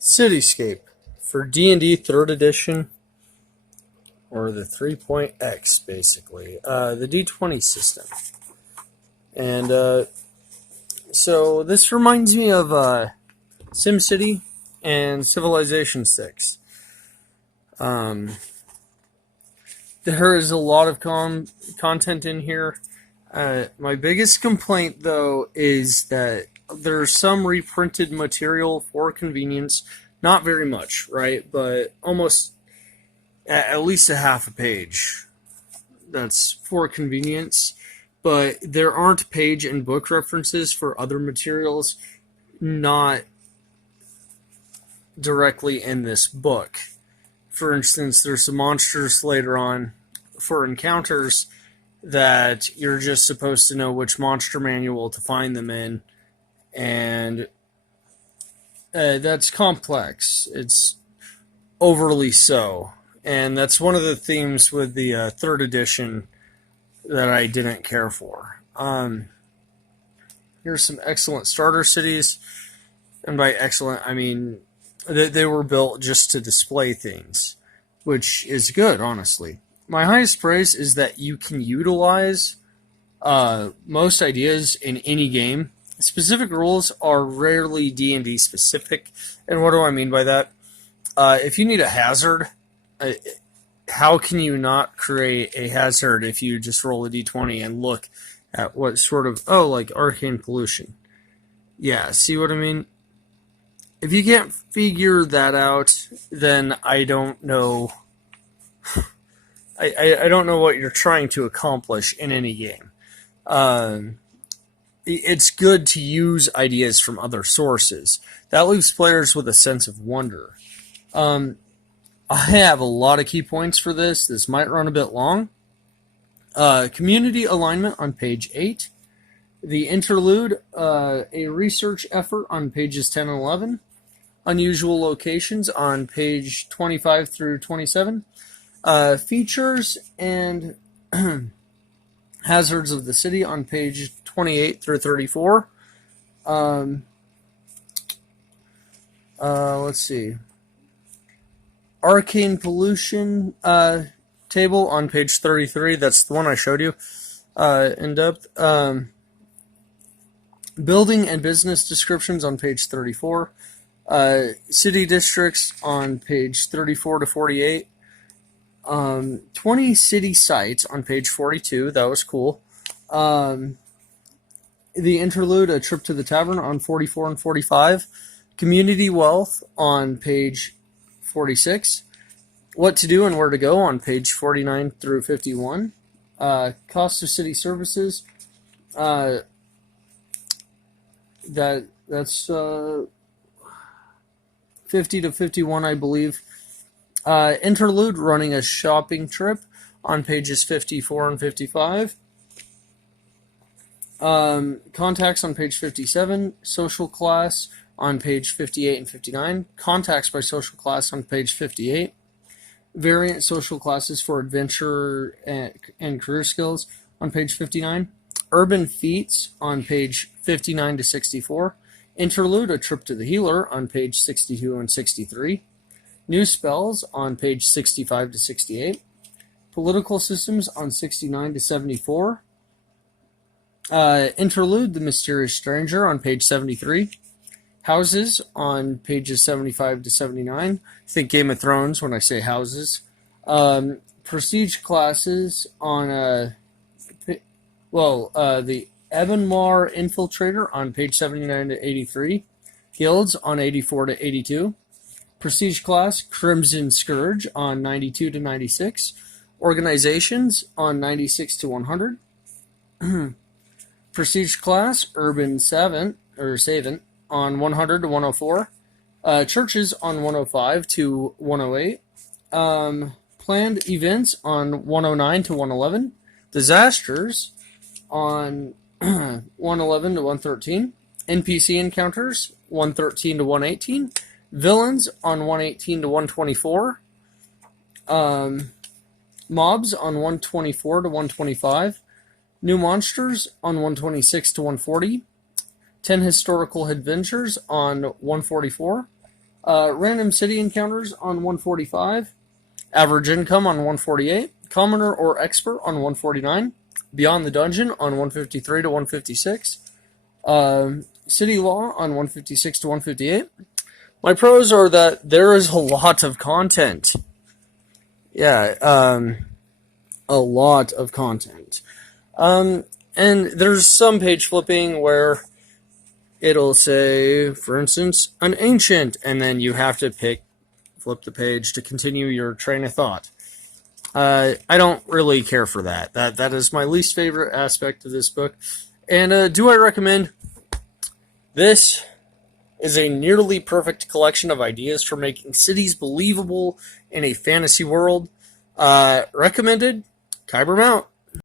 Cityscape for D&D 3rd edition, or the 3.x basically, the D20 system. And so this reminds me of SimCity and Civilization 6. There is a lot of content in here. My biggest complaint, though, is that there's some reprinted material for convenience. Not very much, right? But almost at least a half a page. That's for convenience. But there aren't page and book references for other materials not directly in this book. For instance, there's some monsters later on for encounters that you're just supposed to know which monster manual to find them in, and that's complex. It's overly so, and that's one of the themes with the 3rd edition that I didn't care for. Here's some excellent starter cities, and by excellent, I mean they were built just to display things, which is good, honestly. My highest praise is that you can utilize most ideas in any game. Specific rules are rarely D&D specific, and what do I mean by that? If you need a hazard, how can you not create a hazard if you just roll a d20 and look at what sort of, like arcane pollution. Yeah, see what I mean? If you can't figure that out, then I don't know. I don't know what you're trying to accomplish in any game. It's good to use ideas from other sources. That leaves players with a sense of wonder. I have a lot of key points for this. This might run a bit long. Community alignment on page 8. The interlude, a research effort on pages 10 and 11. Unusual locations on page 25 through 27. Features and hazards of the city on page 28 through 34. Let's see. Arcane pollution table on page 33. That's the one I showed you in depth. Building and business descriptions on page 34. City districts on page 34 to 48. 20 city sites on page 42. That was cool. The interlude, a trip to the tavern on 44 and 45. Community wealth on page 46. What to do and where to go on page 49 through 51. Cost of city services. That's 50 to 51, I believe. Interlude, running a shopping trip on pages 54 and 55. Contacts on page 57. Social class on page 58 and 59. Contacts by social class on page 58. Variant social classes for adventure and career skills on page 59. Urban feats on page 59 to 64. Interlude, a trip to the healer on page 62 and 63. New spells on page 65 to 68. Political systems on 69 to 74. Interlude, the mysterious stranger on page 73. Houses on pages 75 to 79. I think Game of Thrones when I say houses. Prestige classes on the Ebenmar Infiltrator on page 79 to 83. Guilds on 84 to 82. Prestige class Crimson Scourge on 92 to 96. Organizations on 96 to 100. Prestige class Urban Savant on 100 to 104. Churches on 105 to 108. Planned events on 109 to 111. Disasters on 111 to 113. NPC encounters 113 to 118. Villains on 118 to 124. Mobs on 124 to 125. New monsters on 126 to 140. 10 historical adventures on 144. Random city encounters on 145. Average income on 148. Commoner or expert on 149. Beyond the dungeon on 153 to 156. City law on 156 to 158. My pros are that there is a lot of content. Yeah, a lot of content. And there's some page flipping where it'll say, for instance, an ancient, and then you have to flip the page to continue your train of thought. I don't really care for that. That is my least favorite aspect of this book. And do I recommend? This is a nearly perfect collection of ideas for making cities believable in a fantasy world. Recommended, Kyber Mount.